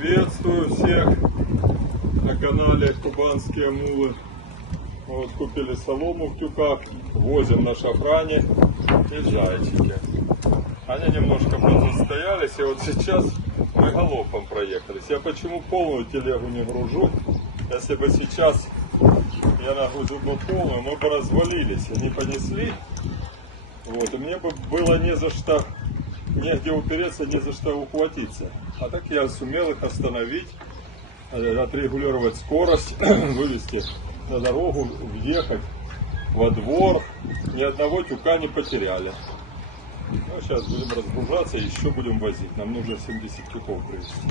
Приветствую всех на канале Кубанские Мулы. Вот купили солому в тюках, возим на шафране и зайчики. Они немножко подзастоялись, и вот сейчас мы галопом проехались. Я почему полную телегу не гружу? Если бы сейчас я нагрузил бы полную, мы бы развалились, они понесли. Вот, и мне бы было не за что, негде упереться, не за что ухватиться. А так я сумел их остановить, отрегулировать скорость, вывести на дорогу, въехать во двор. Ни одного тюка не потеряли. Ну, сейчас будем разгружаться и еще будем возить. Нам нужно 70 тюков привезти.